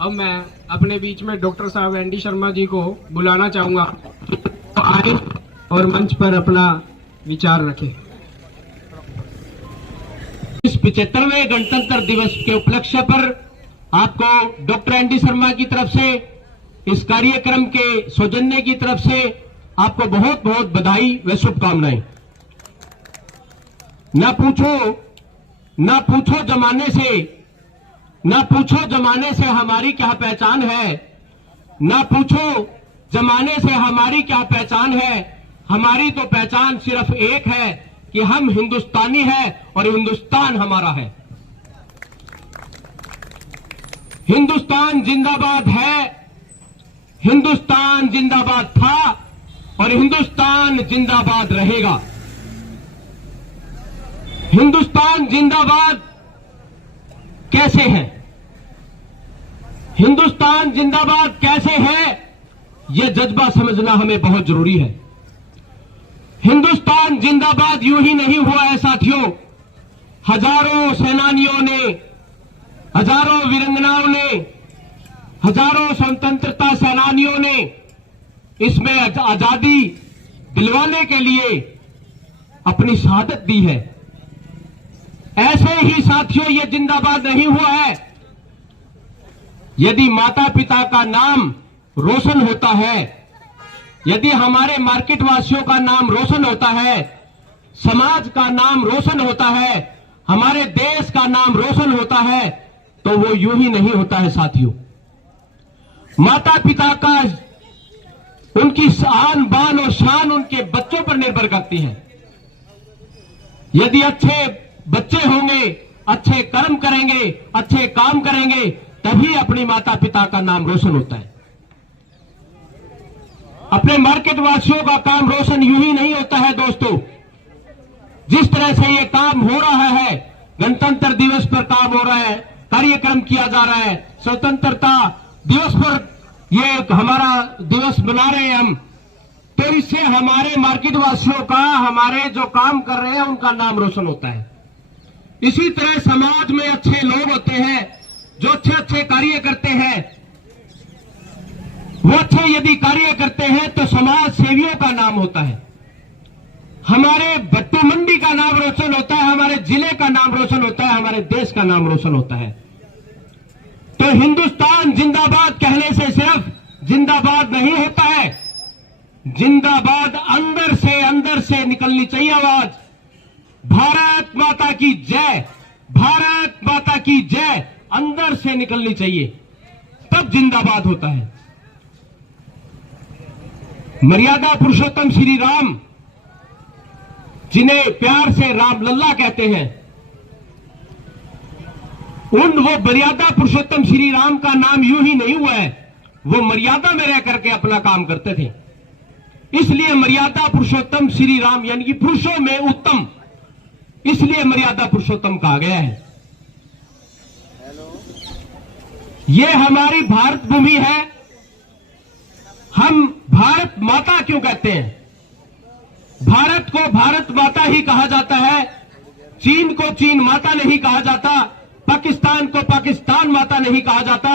अब मैं अपने बीच में डॉक्टर साहब एन डी शर्मा जी को बुलाना चाहूंगा, तो आए और मंच पर अपना विचार रखें। इस 75वें गणतंत्र दिवस के उपलक्ष्य पर आपको डॉक्टर एन डी शर्मा की तरफ से, इस कार्यक्रम के सौजन्य की तरफ से आपको बहुत बहुत बधाई व शुभकामनाएं। ना पूछो जमाने से हमारी क्या पहचान है, ना पूछो जमाने से हमारी क्या पहचान है। हमारी तो पहचान सिर्फ एक है कि हम हिंदुस्तानी हैं और हिंदुस्तान हमारा है। हिंदुस्तान जिंदाबाद है, हिंदुस्तान जिंदाबाद था और हिंदुस्तान जिंदाबाद रहेगा। हिंदुस्तान जिंदाबाद कैसे है, हिंदुस्तान जिंदाबाद कैसे है, यह जज्बा समझना हमें बहुत जरूरी है। हिंदुस्तान जिंदाबाद यूं ही नहीं हुआ है साथियों। हजारों सेनानियों ने, हजारों वीरांगनाओं ने, हजारों स्वतंत्रता सेनानियों ने इसमें आजादी दिलवाने के लिए अपनी शहादत दी है। ऐसे ही साथियों ये जिंदाबाद नहीं हुआ है। यदि माता पिता का नाम रोशन होता है, यदि हमारे मार्केट वासियों का नाम रोशन होता है, समाज का नाम रोशन होता है, हमारे देश का नाम रोशन होता है, तो वो यूं ही नहीं होता है साथियों। माता पिता का, उनकी आन बान और शान उनके बच्चों पर निर्भर करती है। यदि अच्छे बच्चे होंगे, अच्छे कर्म करेंगे, अच्छे काम करेंगे, तभी अपनी माता पिता का नाम रोशन होता है। अपने मार्केट वासियों का काम रोशन यूं ही नहीं होता है दोस्तों। जिस तरह से ये काम हो रहा है, गणतंत्र दिवस पर काम हो रहा है, कार्यक्रम किया जा रहा है, स्वतंत्रता दिवस पर ये हमारा दिवस मना रहे हैं हम, तो इससे हमारे मार्केट वासियों का, हमारे जो काम कर रहे हैं उनका नाम रोशन होता है। इसी तरह समाज में अच्छे लोग होते हैं जो अच्छे अच्छे कार्य करते हैं। वो अच्छे यदि कार्य करते हैं तो समाज सेवियों का नाम होता है, हमारे भट्टू मंडी का नाम रोशन होता है, हमारे जिले का नाम रोशन होता है, हमारे देश का नाम रोशन होता है। तो हिंदुस्तान जिंदाबाद कहने से सिर्फ जिंदाबाद नहीं होता है, जिंदाबाद अंदर से निकलनी चाहिए आवाज। भारत माता की जय, भारत माता की जय अंदर से निकलनी चाहिए, तब जिंदाबाद होता है। मर्यादा पुरुषोत्तम श्री राम, जिन्हें प्यार से राम लल्ला कहते हैं, वो मर्यादा पुरुषोत्तम श्री राम का नाम यूं ही नहीं हुआ है, वो मर्यादा में रह करके अपना काम करते थे। इसलिए मर्यादा पुरुषोत्तम श्री राम, यानी कि पुरुषों में उत्तम, इसलिए मर्यादा पुरुषोत्तम कहा गया है। ये हमारी भारत भूमि है। हम भारत माता क्यों कहते हैं? भारत को भारत माता ही कहा जाता है, चीन को चीन माता नहीं कहा जाता, पाकिस्तान को पाकिस्तान माता नहीं कहा जाता,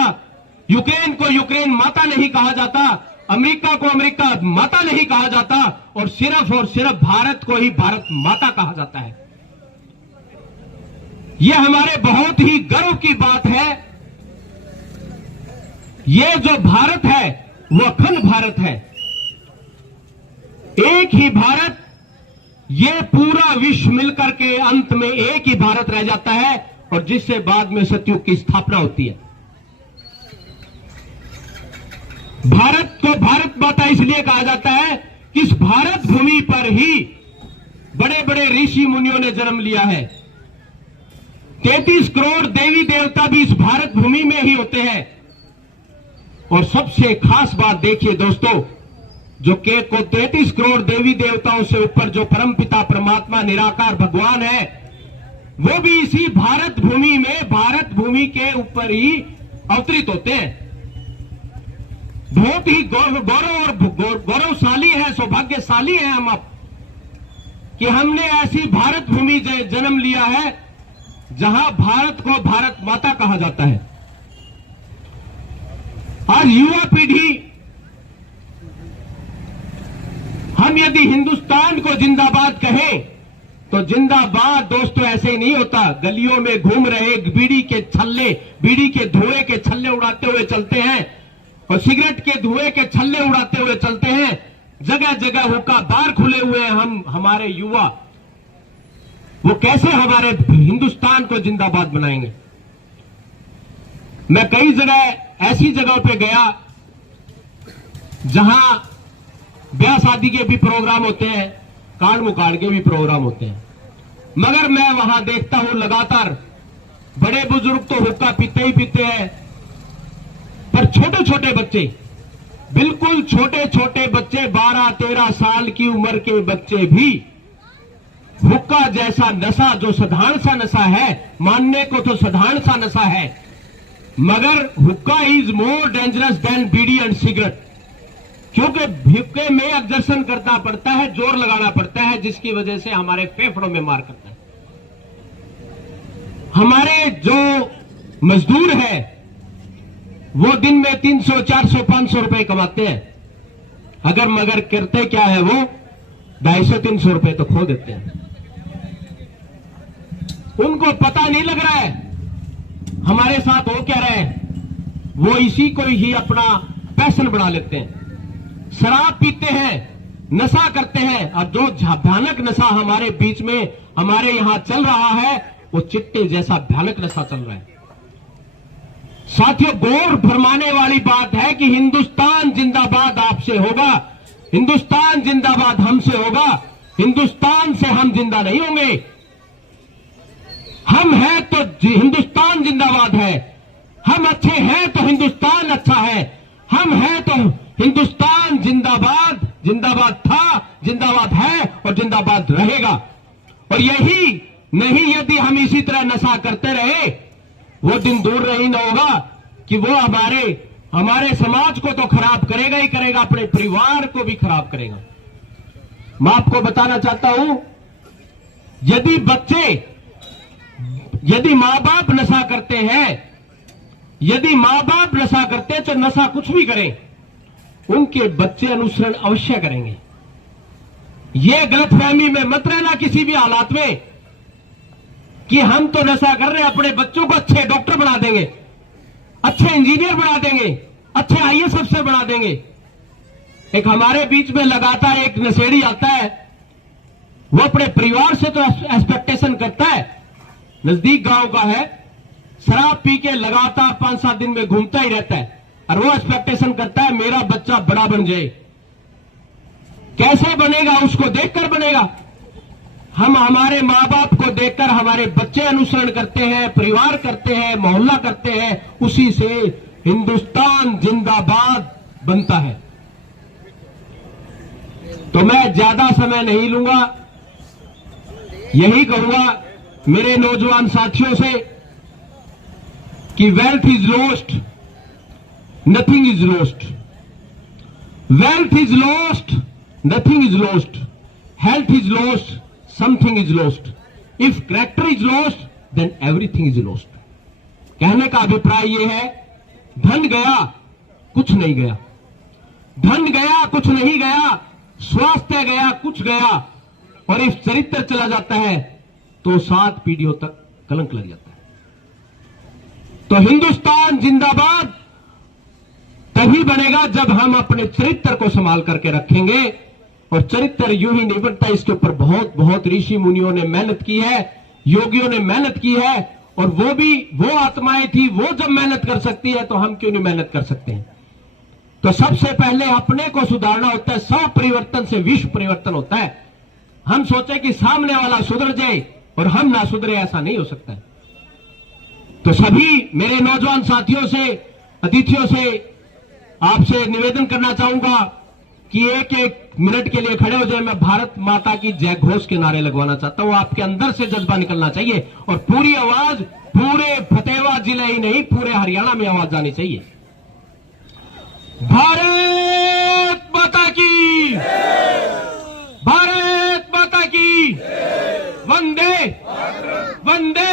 यूक्रेन को यूक्रेन माता नहीं कहा जाता, अमेरिका को अमेरिका माता नहीं कहा जाता, और सिर्फ भारत को ही भारत माता कहा जाता है। यह हमारे बहुत ही गर्व की बात है। ये जो भारत है वो अखंड भारत है, एक ही भारत। ये पूरा विश्व मिलकर के अंत में एक ही भारत रह जाता है, और जिससे बाद में सतयुग की स्थापना होती है। भारत को भारत माता इसलिए कहा जाता है कि इस भारत भूमि पर ही बड़े बड़े ऋषि मुनियों ने जन्म लिया है। 33 करोड़ देवी देवता भी इस भारत भूमि में ही होते हैं। और सबसे खास बात देखिए दोस्तों, जो के को 33 करोड़ देवी देवताओं से ऊपर जो परमपिता परमात्मा निराकार भगवान है, वो भी इसी भारत भूमि में, भारत भूमि के ऊपर ही अवतरित होते हैं। बहुत ही गौरवशाली है, सौभाग्यशाली है हम अब कि हमने ऐसी भारत भूमि जन्म लिया है जहां भारत को भारत माता कहा जाता है। आज युवा पीढ़ी, हम यदि हिंदुस्तान को जिंदाबाद कहें तो जिंदाबाद दोस्तों ऐसे ही नहीं होता। गलियों में घूम रहे बीड़ी के धुएं के छल्ले उड़ाते हुए चलते हैं और सिगरेट के धुएं के छल्ले उड़ाते हुए चलते हैं। जगह जगह हुक्का बार खुले हुए हैं। हमारे युवा वो कैसे हमारे हिंदुस्तान को जिंदाबाद बनाएंगे? मैं कई जगह ऐसी जगहों पे गया जहां ब्याह शादी के भी प्रोग्राम होते हैं, कांड मुकाड़ के भी प्रोग्राम होते हैं, मगर मैं वहां देखता हूं लगातार बड़े बुजुर्ग तो हुक्का पीते ही पीते हैं, पर छोटे छोटे बच्चे, बिल्कुल छोटे छोटे बच्चे, 12-13 साल की उम्र के बच्चे भी हुक्का जैसा नशा, जो साधारण सा नशा है, मानने को तो साधारण सा नशा है, मगर हुक्का is more dangerous than bidi and cigarette. क्योंकि हुक्के में एग्जर्शन करना पड़ता है, जोर लगाना पड़ता है, जिसकी वजह से हमारे फेफड़ों में मार करता है। हमारे जो मजदूर है वो दिन में 300, 400, 500 रुपए कमाते हैं, अगर मगर करते क्या है, वो 250-300 रुपए तो खो देते हैं। उनको पता नहीं लग रहा है हमारे साथ हो क्या रहा है, वो इसी को ही अपना पैशन बना लेते हैं। शराब पीते हैं, नशा करते हैं, और जो भयानक नशा हमारे बीच में हमारे यहां चल रहा है वो चिट्टे जैसा भयानक नशा चल रहा है। साथियों, गौर फरमाने वाली बात है कि हिंदुस्तान जिंदाबाद आपसे होगा, हिंदुस्तान जिंदाबाद हमसे होगा, हिंदुस्तान से हम जिंदा नहीं होंगे। हम हैं तो हिंदुस्तान जिंदाबाद है, हम अच्छे हैं तो हिंदुस्तान अच्छा है, हम हैं तो हिंदुस्तान जिंदाबाद, जिंदाबाद था, जिंदाबाद है और जिंदाबाद रहेगा। और यही नहीं, यदि हम इसी तरह नशा करते रहे, वो दिन दूर नहीं न होगा कि वो हमारे समाज को तो खराब करेगा ही करेगा, अपने परिवार को भी खराब करेगा। मैं आपको बताना चाहता हूं, यदि मां बाप नशा करते हैं, यदि मां बाप नशा करते हैं, तो नशा कुछ भी करें, उनके बच्चे अनुसरण अवश्य करेंगे। ये गलतफहमी में मत रहना किसी भी हालात में कि हम तो नशा कर रहे हैं, अपने बच्चों को अच्छे डॉक्टर बना देंगे, अच्छे इंजीनियर बना देंगे, अच्छे आईएएस अफसर बना देंगे। एक हमारे बीच में लगातार एक नशेड़ी आता है, वो अपने परिवार से तो एक्सपेक्टेशन करता है, नजदीक गांव का है, शराब पी के लगातार 5-7 दिन में घूमता ही रहता है, और वो एक्सपेक्टेशन करता है मेरा बच्चा बड़ा बन जाए। कैसे बनेगा? उसको देखकर बनेगा। हम हमारे मां बाप को देखकर हमारे बच्चे अनुसरण करते हैं, परिवार करते हैं, मोहल्ला करते हैं, उसी से हिंदुस्तान जिंदाबाद बनता है। तो मैं ज्यादा समय नहीं लूंगा, यही कहूंगा मेरे नौजवान साथियों से कि wealth is lost, nothing is lost. Wealth is lost, nothing is lost. Health is lost, something is lost. If character is lost, then everything is lost. कहने का अभिप्राय यह है, धन गया कुछ नहीं गया, धन गया कुछ नहीं गया, स्वास्थ्य गया कुछ गया, और इफ चरित्र चला जाता है तो 7 पीढ़ियों तक कलंक लग जाता है। तो हिंदुस्तान जिंदाबाद तभी बनेगा जब हम अपने चरित्र को संभाल करके रखेंगे, और चरित्र यूं ही नहीं बनता, इसके ऊपर बहुत बहुत ऋषि मुनियों ने मेहनत की है, योगियों ने मेहनत की है, और वो आत्माएं थी, वो जब मेहनत कर सकती है तो हम क्यों नहीं मेहनत कर सकते हैं? तो सबसे पहले अपने को सुधारना होता है। स्व परिवर्तन से विश्व परिवर्तन होता है। हम सोचे कि सामने वाला सुधर जाए और हम ना सुधरे, ऐसा नहीं हो सकता है। तो सभी मेरे नौजवान साथियों से, अतिथियों से आपसे निवेदन करना चाहूंगा कि एक मिनट के लिए खड़े हो जाए। मैं भारत माता की जय घोष के नारे लगवाना चाहता हूं। आपके अंदर से जज्बा निकलना चाहिए और पूरी आवाज पूरे फतेहाबाद जिले ही नहीं, पूरे हरियाणा में आवाज जानी चाहिए। भारत माता की, भारत माता की, वंदे वंदे